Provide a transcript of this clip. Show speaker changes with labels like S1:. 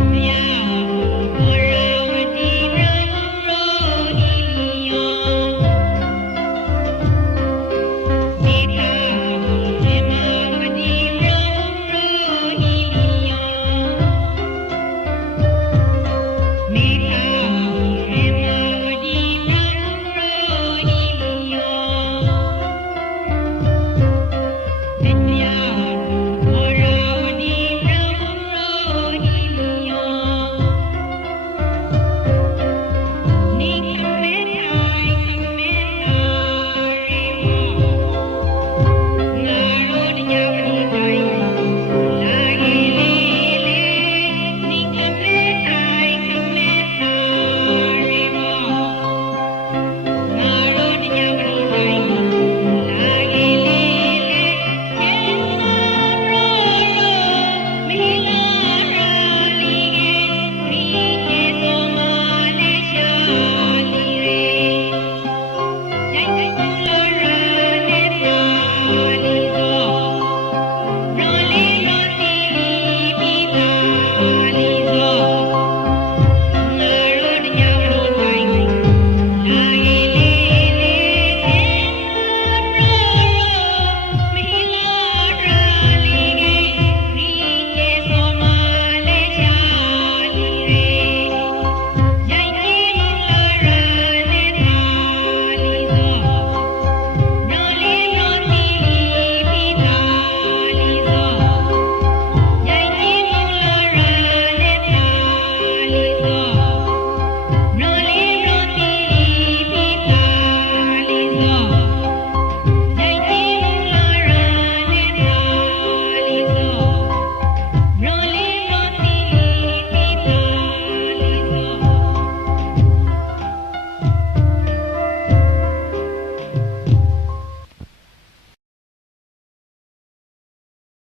S1: 哎呀